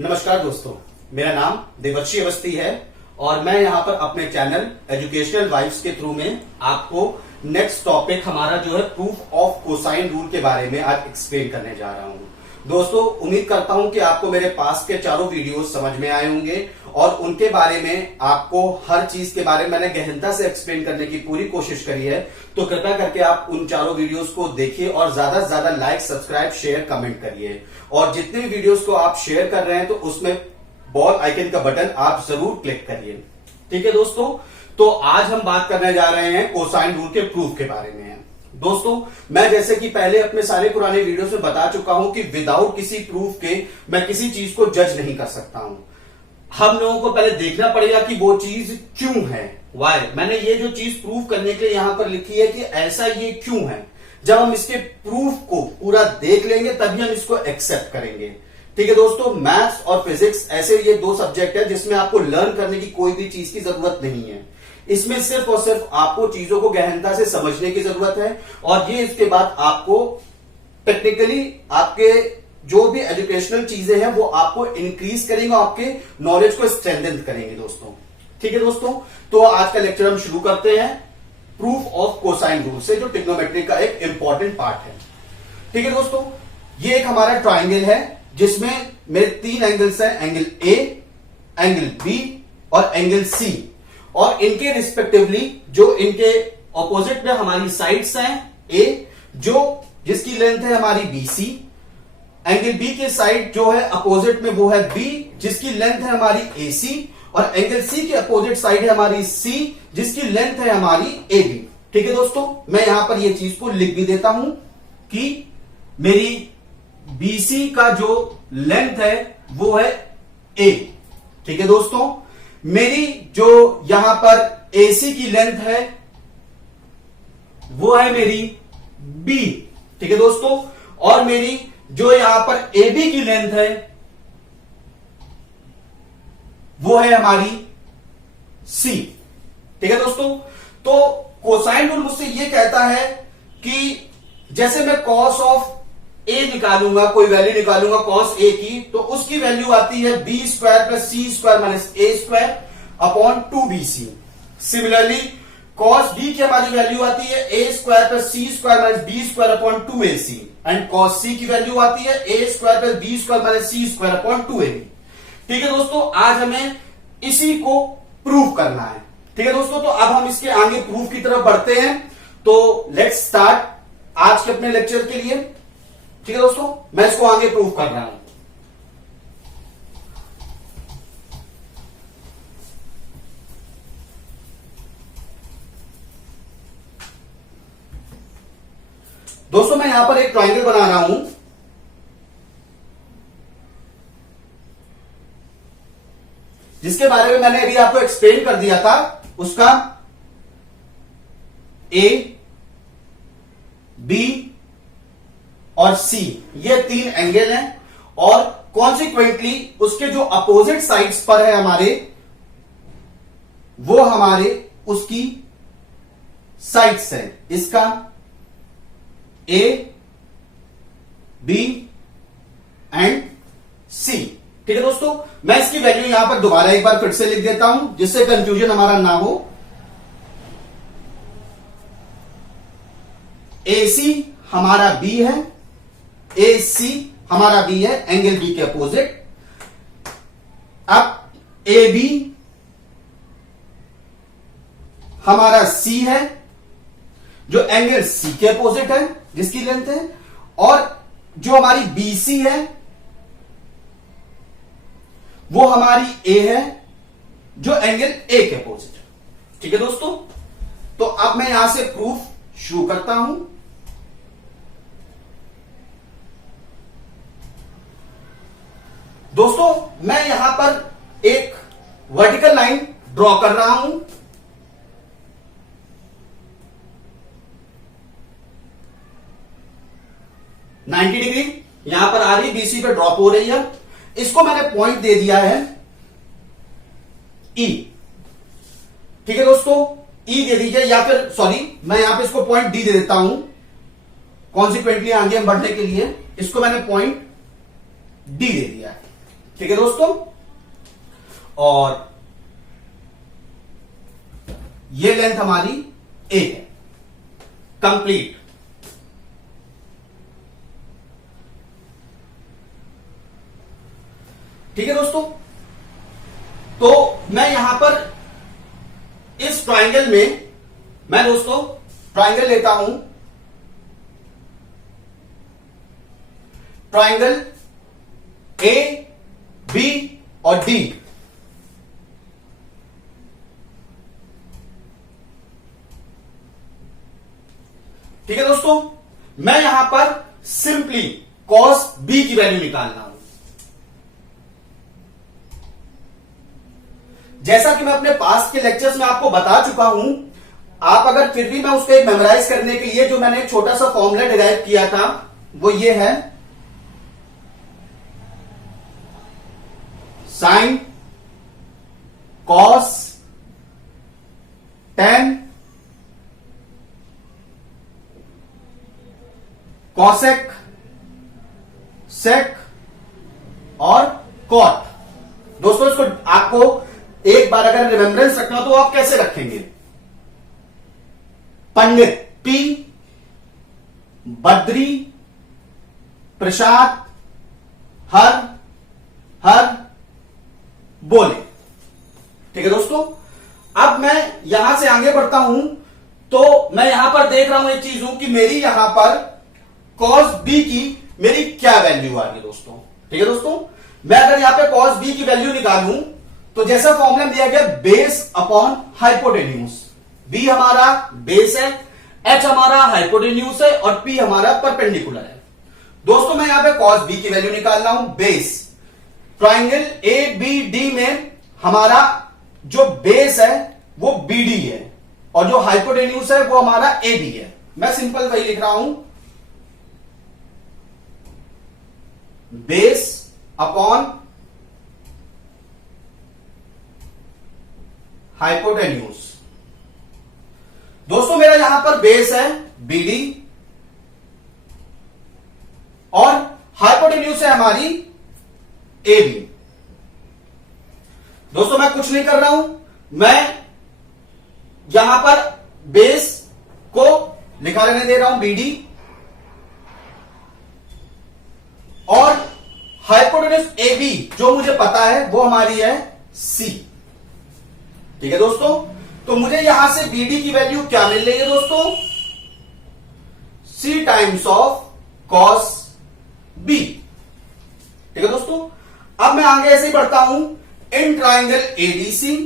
नमस्कार दोस्तों, मेरा नाम देवर्षि अवस्थी है और मैं यहाँ पर अपने चैनल एजुकेशनल वाइब्स के थ्रू में आपको नेक्स्ट टॉपिक हमारा जो है प्रूफ ऑफ कोसाइन रूल के बारे में आज एक्सप्लेन करने जा रहा हूँ। दोस्तों, उम्मीद करता हूँ कि आपको मेरे पास के चारों वीडियोस समझ में आए होंगे और उनके बारे में आपको हर चीज के बारे में मैंने गहनता से एक्सप्लेन करने की पूरी कोशिश करी है। तो कृपया करके आप उन चारों वीडियोस को देखिए और ज्यादा से ज्यादा लाइक, सब्सक्राइब, शेयर, कमेंट करिए। और जितने भी वीडियोस को आप शेयर कर रहे हैं तो उसमें बॉल आइकन का बटन आप जरूर क्लिक करिए। ठीक है दोस्तों, तो आज हम बात करने जा रहे हैं कोसाइन रूल के प्रूफ के बारे में। दोस्तों, मैं जैसे कि पहले अपने सारे पुराने वीडियोस में बता चुका हूं कि विदाउट किसी प्रूफ के मैं किसी चीज को जज नहीं कर सकता हूं। हम लोगों को पहले देखना पड़ेगा कि वो चीज क्यों है, वाई। मैंने ये जो चीज प्रूफ करने के लिए यहां पर लिखी है कि ऐसा ये क्यों है। जब हम इसके प्रूफ को पूरा देख लेंगे तभी हम इसको एक्सेप्ट करेंगे। ठीक है दोस्तों, मैथ्स और फिजिक्स ऐसे ये दो सब्जेक्ट है जिसमें आपको लर्न करने की कोई भी चीज की जरूरत नहीं है। इसमें सिर्फ और सिर्फ आपको चीजों को गहनता से समझने की जरूरत है और ये इसके बाद आपको टेक्निकली आपके जो भी एजुकेशनल चीजें हैं वो आपको इंक्रीज करेंगे, आपके नॉलेज को स्ट्रेंथन करेंगे दोस्तों। ठीक है दोस्तों, तो आज का लेक्चर हम शुरू करते हैं प्रूफ ऑफ कोसाइन रूल से, जो ट्रिग्नोमेट्री का एक इंपॉर्टेंट पार्ट है। ठीक है दोस्तों, ये एक हमारा ट्राइंगल है जिसमें मेरे तीन एंगल्स हैं, एंगल ए, एंगल बी और एंगल सी। और इनके रिस्पेक्टिवली जो इनके ऑपोजिट में हमारी साइड्स हैं, ए जो जिसकी लेंथ है हमारी बीसी, एंगल बी के साइड जो है अपोजिट में वो है बी जिसकी लेंथ है हमारी एसी, और एंगल सी के अपोजिट साइड है हमारी सी जिसकी लेंथ है हमारी ए बी। ठीक है दोस्तों, मैं यहां पर ये चीज को लिख भी देता हूं कि मेरी बीसी का जो लेंथ है वो है ए। ठीक है दोस्तों, मेरी जो यहां पर एसी की लेंथ है वो है मेरी बी। ठीक है दोस्तों, और मेरी जो यहां पर एबी की लेंथ है वो है हमारी सी। ठीक है दोस्तों, तो कोसाइन रूल मुझसे ये कहता है कि जैसे मैं कॉस ऑफ ए निकालूंगा, कोई वैल्यू निकालूंगा कॉस ए की, तो उसकी वैल्यू आती है b square plus c square minus a square upon 2bc। Similarly cos b की हमारी वैल्यू आती है a square plus c square minus b square upon 2ac, and cos c की वैल्यू आती है a square plus b square minus c square upon 2ab। ठीक है दोस्तों, आज हमें इसी को प्रूव करना है। ठीक है दोस्तों, तो अब हम इसके आगे प्रूफ की तरफ बढ़ते हैं। तो लेट्स स्टार्ट आज के अपने लेक्चर के लिए। ठीक है दोस्तों, मैं इसको आगे प्रूव कर रहा हूं। दोस्तों, मैं यहां पर एक ट्रायंगल बना रहा हूं जिसके बारे में मैंने अभी आपको एक्सप्लेन कर दिया था। उसका ए, बी और सी ये तीन एंगल हैं और कॉन्सिक्वेंटली उसके जो अपोजिट साइड्स पर है हमारे, वो हमारे उसकी साइड्स है। इसका ए, बी एंड सी। ठीक है दोस्तों, मैं इसकी वैल्यू यहां पर दोबारा एक बार फिर से लिख देता हूं जिससे कंफ्यूजन हमारा ना हो। AC हमारा बी है, AC हमारा बी है एंगल बी के अपोजिट। अब AB हमारा C है जो एंगल C के अपोजिट है जिसकी लेंथ है, और जो हमारी BC है वो हमारी A है जो एंगल A के अपोजिट है। ठीक है दोस्तों, तो अब मैं यहां से प्रूफ शुरू करता हूं। दोस्तों, मैं यहां पर एक वर्टिकल लाइन ड्रॉ कर रहा हूं। नाइन्टी डिग्री यहां पर आ रही, बीसी पे ड्रॉप हो रही है। इसको मैंने पॉइंट दे दिया है ई। ठीक है दोस्तों, ई दे दीजिए, या फिर सॉरी मैं यहां पे इसको पॉइंट डी दे देता हूं। कॉन्सिक्वेंटली आगे हम बढ़ने के लिए इसको मैंने पॉइंट डी दे दिया है। ठीक है दोस्तों, और ये लेंथ हमारी ए है, कंप्लीट। ठीक है दोस्तों, तो मैं यहां पर इस ट्राइंगल में मैं दोस्तों ट्राइंगल लेता हूं, ट्राइंगल ए बी और डी। ठीक है दोस्तों, मैं यहां पर सिंपली cos b की वैल्यू निकालना हूं। जैसा कि मैं अपने पास्ट के लेक्चर्स में आपको बता चुका हूं, आप अगर फिर भी मैं उसको मेमोराइज करने के लिए जो मैंने एक छोटा सा फॉर्मूला डिराइव किया था वो ये है, sine cos tan cosec sec और कॉट। दोस्तों इसको आपको एक बार अगर रिमेम्बरेंस रखना हो तो आप कैसे रखेंगे, पंडित पी, बद्री, प्रसाद, हर हर बोले। ठीक है दोस्तों, अब मैं यहां से आगे बढ़ता हूं तो मैं यहां पर देख रहा हूं एक चीज हूं कि मेरी यहां पर cos b की मेरी क्या वैल्यू आ गई दोस्तों। ठीक है दोस्तों, मैं अगर यहां पे cos b की वैल्यू निकालूं तो जैसा फॉर्मूला दिया गया बेस अपॉन हाइपोटेन्यूज, b हमारा बेस है, h हमारा हाइपोटेन्यूज है और p हमारा परपेंडिकुलर है। दोस्तों मैं यहां पे cos b की वैल्यू निकाल रहा हूं, base triangle A B D में हमारा जो बेस है वो बी डी है और जो हाइपोटेन्यूज है वो हमारा ए बी है। मैं सिंपल वही लिख रहा हूं, बेस अपॉन हाइपोटेन्यूज। दोस्तों मेरा यहां पर बेस है बी डी और हाइपोटेन्यूज है हमारी ए बी। दोस्तों मैं कुछ नहीं कर रहा हूं, मैं यहां पर बेस को लिखा रहने दे रहा हूं बी डी और हाइपोटेन्यूज ए बी जो मुझे पता है वो हमारी है सी। ठीक है दोस्तों, तो मुझे यहां से बी डी की वैल्यू क्या मिल रही है दोस्तों, सी टाइम्स ऑफ कॉस बी। ठीक है दोस्तों, अब मैं आगे ऐसे ही बढ़ता हूं, इन ट्राइंगल एडीसी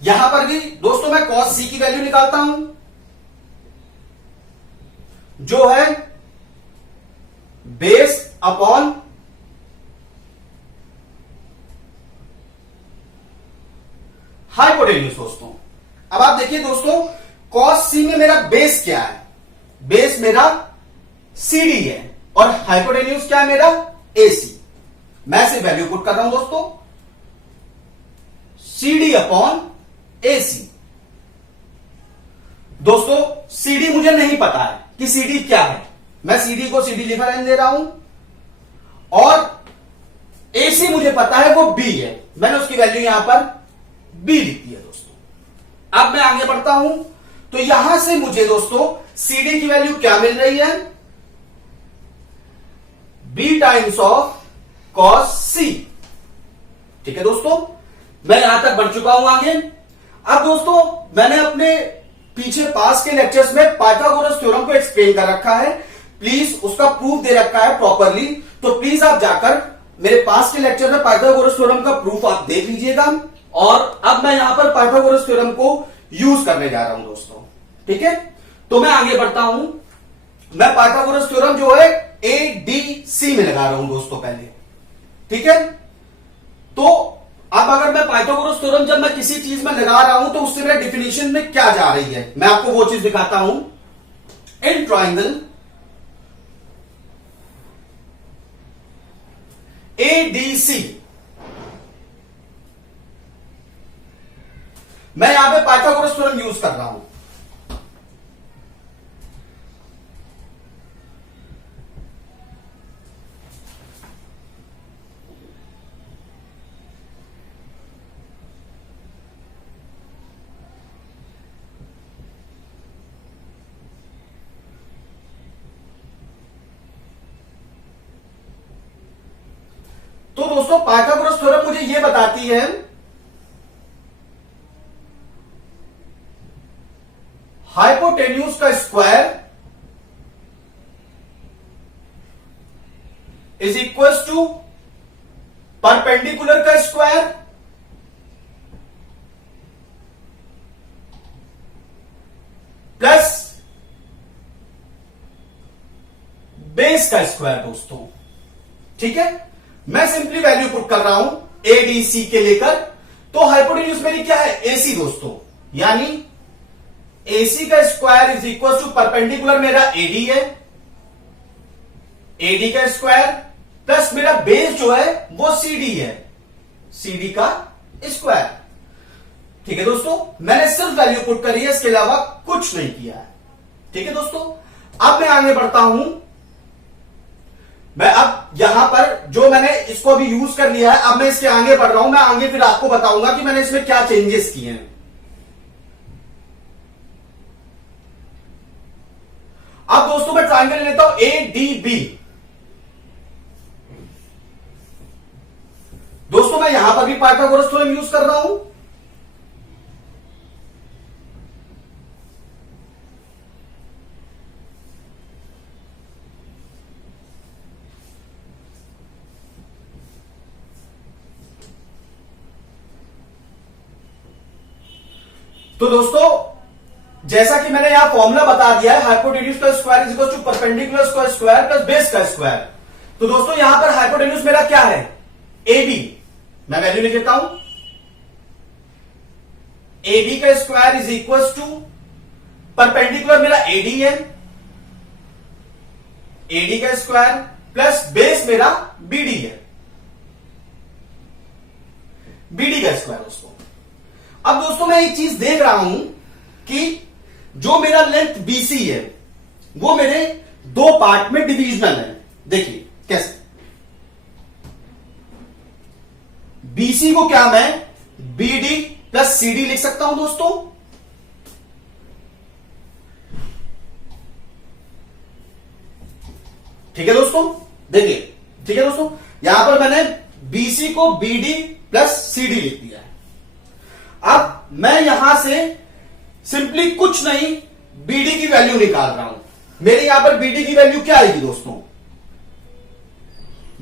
यहां पर भी दोस्तों मैं cos c की वैल्यू निकालता हूं जो है बेस अपॉन हाइपोटेन्यूज। दोस्तों अब आप देखिए दोस्तों, cos c में मेरा बेस क्या है, बेस मेरा सी डी है और हाइपोटेन्यूज क्या है मेरा ए सी। मैं सिर्फ वैल्यू पुट कर रहा हूं दोस्तों, सी डी अपॉन ए सी। दोस्तों सीडी मुझे नहीं पता है कि सीडी क्या है, मैं सीडी को सीडी लिखा रहने दे रहा हूं और एसी मुझे पता है वो बी है, मैंने उसकी वैल्यू यहां पर बी लिख दी है दोस्तों। अब मैं आगे बढ़ता हूं तो यहां से मुझे दोस्तों सीडी की वैल्यू क्या मिल रही है, बी टाइम्स ऑफ कॉस सी। ठीक है दोस्तों, मैं यहां तक बढ़ चुका हूं आगे। अब दोस्तों मैंने अपने पीछे पास के लेक्चर्स में पाइथागोरस थ्योरम को एक्सप्लेन कर रखा है, प्लीज उसका प्रूफ दे रखा है प्रॉपरली, तो प्लीज आप जाकर मेरे पास के लेक्चर में पाइथागोरस थ्योरम का प्रूफ आप देख लीजिएगा। और अब मैं यहां पर पाइथागोरस थ्योरम को यूज करने जा रहा हूं दोस्तों। ठीक है, तो मैं आगे बढ़ता हूं, मैं पाइथागोरस थ्योरम जो है ए डी सी में लगा रहा हूं दोस्तों पहले। ठीक है, तो अब अगर मैं पाइथागोरस थ्योरम जब मैं किसी चीज में लगा रहा हूं तो उससे मेरे डिफिनेशन में क्या जा रही है, मैं आपको वो चीज दिखाता हूं। इन ट्राइंगल एडीसी मैं यहां पे पाइथागोरस थ्योरम यूज कर रहा हूं। तो दोस्तों पाइथागोरस थ्योरम मुझे यह बताती है हाइपोटेन्यूज का square is equal to perpendicular का स्क्वायर प्लस बेस का स्क्वायर दोस्तों। ठीक है, मैं सिंपली वैल्यू पुट कर रहा हूं एडीसी के लेकर। तो हाइपोटेन्यूज मेरी क्या है, एसी दोस्तों, यानी एसी का square is equal to perpendicular मेरा एडी है, एडी का स्क्वायर प्लस मेरा बेस जो है वो सीडी है, सीडी का स्क्वायर। ठीक है दोस्तों, मैंने सिर्फ वैल्यू पुट करी है, इसके अलावा कुछ नहीं किया है। ठीक है दोस्तों, अब मैं आगे बढ़ता हूं। मैं अब यहां पर जो मैंने इसको अभी यूज कर लिया है, अब मैं इसके आगे बढ़ रहा हूं। मैं आगे फिर आपको बताऊंगा कि मैंने इसमें क्या चेंजेस किए हैं। अब दोस्तों मैं ट्रायंगल लेता हूं ए डी बी। दोस्तों मैं यहां पर भी पाइथागोरस थ्योरम यूज कर रहा हूं। तो दोस्तों जैसा कि मैंने यहां फॉर्मूला बता दिया है, हाइपोटेन्यूज का square is equal to perpendicular का स्क्वायर प्लस बेस का स्क्वायर। तो दोस्तों यहां पर हाइपोटेन्यूज मेरा क्या है, एबी। मैं वैल्यू लिख देता हूं, एबी का square is equal to perpendicular मेरा एडी है, एडी का स्क्वायर प्लस बेस मेरा बीडी है, बीडी का स्क्वायर दोस्तों। अब दोस्तों मैं एक चीज देख रहा हूं कि जो मेरा लेंथ बीसी है वो मेरे दो पार्ट में डिविजनल है। देखिए कैसे, बीसी को क्या मैं बीडी प्लस सीडी लिख सकता हूं दोस्तों। ठीक है दोस्तों, देखिए, ठीक है दोस्तों, यहां पर मैंने बीसी को बीडी प्लस सीडी लिख दिया है। अब मैं यहां से सिंपली कुछ नहीं बीडी की वैल्यू निकाल रहा हूं। मेरे यहां पर बीडी की वैल्यू क्या आएगी दोस्तों,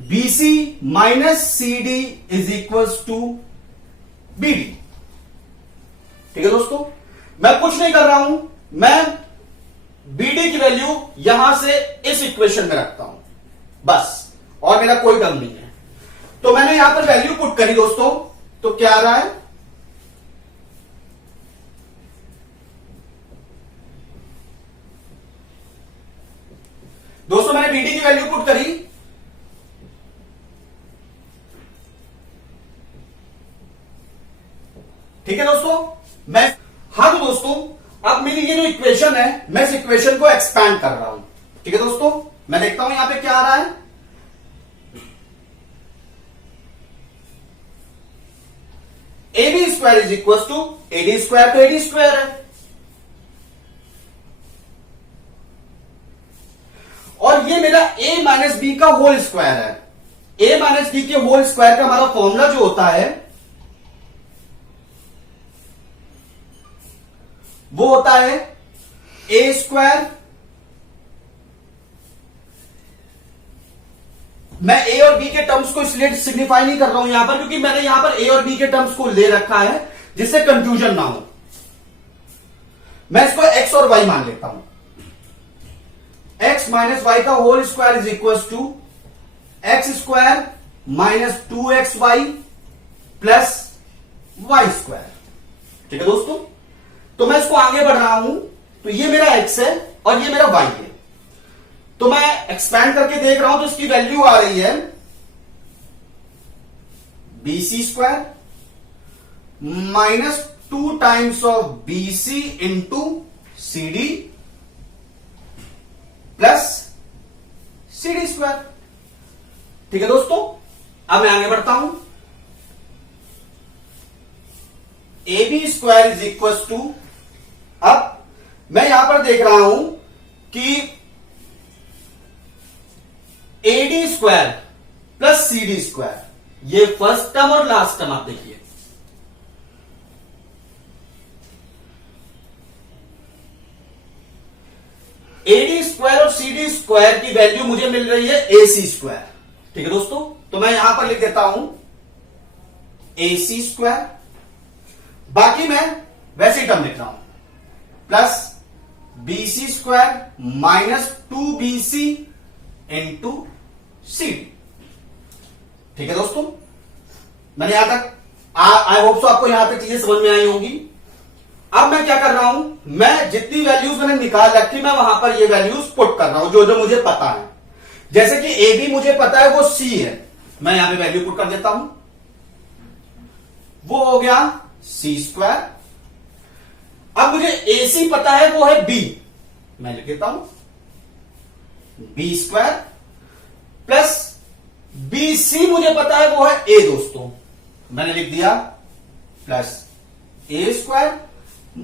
BC minus CD is equal to BD. ठीक है दोस्तों, मैं कुछ नहीं कर रहा हूं, मैं बीडी की वैल्यू यहां से इस इक्वेशन में रखता हूं बस, और मेरा कोई टर्म नहीं है। तो मैंने यहां पर वैल्यू पुट करी दोस्तों, तो क्या आ रहा है, दोस्तों मैंने बीडी की वैल्यू पुट करी, ठीक है दोस्तों। मैं हाँ तो दोस्तों अब मेरी ये जो इक्वेशन है, मैं इस इक्वेशन को एक्सपैंड कर रहा हूं। ठीक है दोस्तों, मैं देखता हूं यहां पे क्या आ रहा है, A B square is equal to AD square, तो एडी स्क्वायर है, और ये मेरा a माइनस बी का होल स्क्वायर है। a माइनस बी के होल स्क्वायर का हमारा फॉर्मूला जो होता है वो होता है a स्क्वायर, मैं a और b के टर्म्स को इसलिए सिग्निफाई नहीं कर रहा हूं यहां पर, क्योंकि मैंने यहां पर a और b के टर्म्स को ले रखा है जिससे कंफ्यूजन ना हो। मैं इसको x और y मान लेता हूं। x माइनस वाई का whole square is equal to X square minus 2xy plus Y square. ठीक है दोस्तों, तो मैं इसको आगे बढ़ रहा हूं, तो ये मेरा x है और ये मेरा y है। तो मैं एक्सपैंड करके देख रहा हूं, तो इसकी वैल्यू आ रही है BC square minus 2 times of BC into CD plus CD square. ठीक है दोस्तों, अब मैं आगे बढ़ता हूं, A B square is equal to, अब मैं यहां पर देख रहा हूं कि AD square plus CD square, ये फर्स्ट टर्म और लास्ट टर्म आप देखिए, एडी स्क्वायर और सीडी स्क्वायर की वैल्यू मुझे मिल रही है एसी स्क्वायर। ठीक है दोस्तों, तो मैं यहां पर लिख देता हूं एसी स्क्वायर, बाकी मैं वैसे ही टर्म लिख रहा हूं, plus BC square minus 2BC into c. ठीक है दोस्तों, मैंने यहां तक आई होप सो आपको यहां पे चीजें समझ में आई होंगी। अब मैं क्या कर रहा हूं, मैं जितनी वैल्यूज मैंने निकाल रखी मैं वहां पर ये वैल्यूज पुट कर रहा हूं जो जो मुझे पता है। जैसे कि ए बी मुझे पता है वो सी है, मैं यहां पे वैल्यू पुट कर देता हूं, वो हो गया सी स्क्वायर। अब मुझे ए सी पता है वो है बी, मैं लिख देता हूं B square, plus B C मुझे पता है वो है ए दोस्तों, मैंने लिख दिया plus A square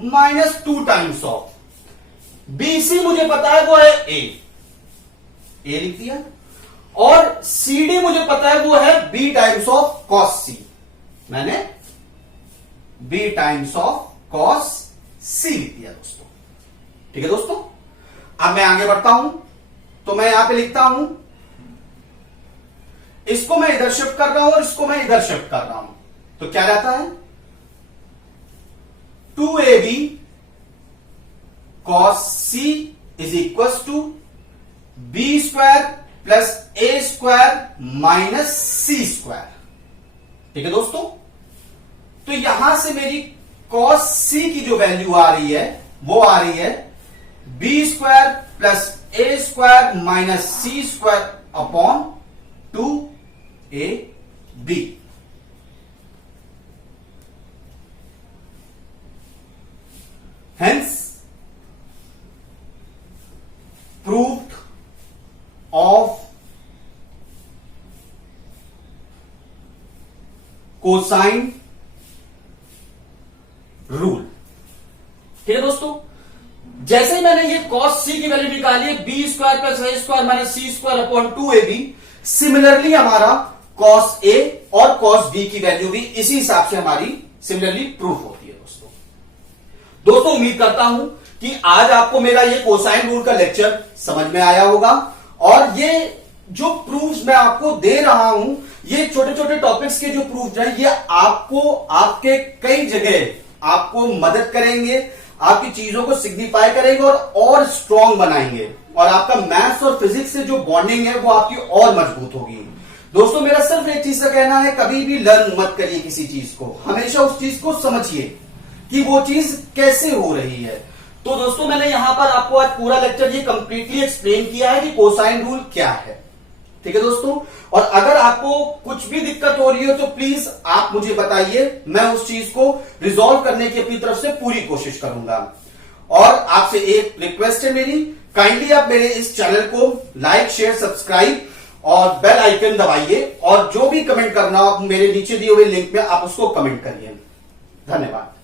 minus 2 times of B C मुझे पता है वो है ए लिख दिया, और सी डी मुझे पता है वो है बी टाइम्स ऑफ कॉस सी, मैंने बी टाइम्स ऑफ कॉस सी लिख दिया दोस्तों। ठीक है दोस्तों, अब मैं आगे बढ़ता हूं, तो मैं यहां पे लिखता हूं, इसको मैं इधर शिफ्ट कर रहा हूं और इसको मैं इधर शिफ्ट कर रहा हूं, तो क्या रहता है 2AB cos C is equal to B square plus A square minus C square. ठीक है दोस्तों, तो यहां से मेरी cos C की जो वैल्यू आ रही है वो आ रही है B square plus A square minus C square upon 2AB। Hence, proof of cosine rule. ठीक है दोस्तों, जैसे ही मैंने ये cos C की वैल्यू निकाली है b square plus A square minus c square upon 2AB, similarly हमारा cos A और cos B की वैल्यू भी इसी हिसाब से हमारी सिमिलरली प्रूफ होती है दोस्तों, उम्मीद करता हूं कि आज आपको मेरा ये कोसाइन रूल का लेक्चर समझ में आया होगा, और ये जो प्रूफ्स मैं आपको दे रहा हूं, ये छोटे छोटे टॉपिक्स के जो प्रूफ हैं, ये आपको आपके कई जगह आपको मदद करेंगे, आपकी चीजों को सिग्निफाई करेंगे और स्ट्रांग बनाएंगे, और आपका मैथ्स और फिजिक्स से जो बॉन्डिंग है वो आपकी और मजबूत होगी। दोस्तों, मेरा सिर्फ एक चीज का कहना है, कभी भी लर्न मत करिए किसी चीज को, हमेशा उस चीज को समझिए कि वो चीज कैसे हो रही है। तो दोस्तों, मैंने यहां पर आपको आज पूरा लेक्चर ये कंप्लीटली एक्सप्लेन किया है कि कोसाइन रूल क्या है। ठीक है दोस्तों, और अगर आपको कुछ भी दिक्कत हो रही हो तो प्लीज आप मुझे बताइए, मैं उस चीज को रिजॉल्व करने की अपनी तरफ से पूरी कोशिश करूंगा। और आपसे एक रिक्वेस्ट है मेरी, काइंडली आप मेरे इस चैनल को लाइक शेयर सब्सक्राइब और बेल आइकन दबाइए, और जो भी कमेंट करना हो मेरे नीचे दिए हुए लिंक पे आप उसको कमेंट करिए। धन्यवाद।